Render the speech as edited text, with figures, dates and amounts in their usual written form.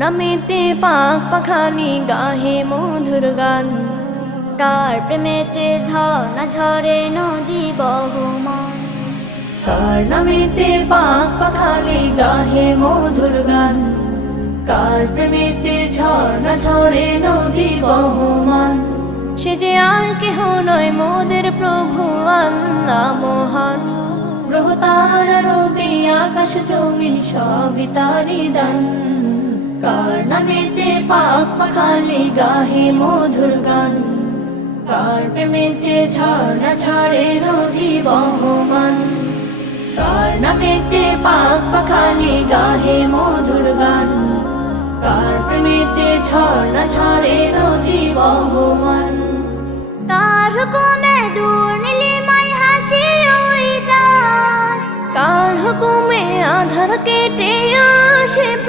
নামেতে পাক পাখালি গাহে মধুর গান, কার প্রেমেতে ঝর্ণা ঝরে নদী বহমান, কার নামেতে পাক পাখালি গাহে মধুর গান, কার প্রেমেতে ঝর্ণা ঝরে নদী বহমান। সে যে আর কেহ নয় মোদের প্রভু আল্লাহ মহান, গ্রহ তারা রবি আকাশ জমিন সবই তারি দান। কার নামেতে পাক পাখালি গাহে মধুর গান, কার প্রেমেতে ঝর্ণা ঝরে নদী বহমান, কার নামেতে পাক পাখালি গাহে মধুর গান, কার প্রেমেতে ঝর্ণা ঝরে নদী বহমান। কার হুকুমে দূর নীলিমায় হাসি উড়ে যায়, কার হুকুমে আধার কেটে আসে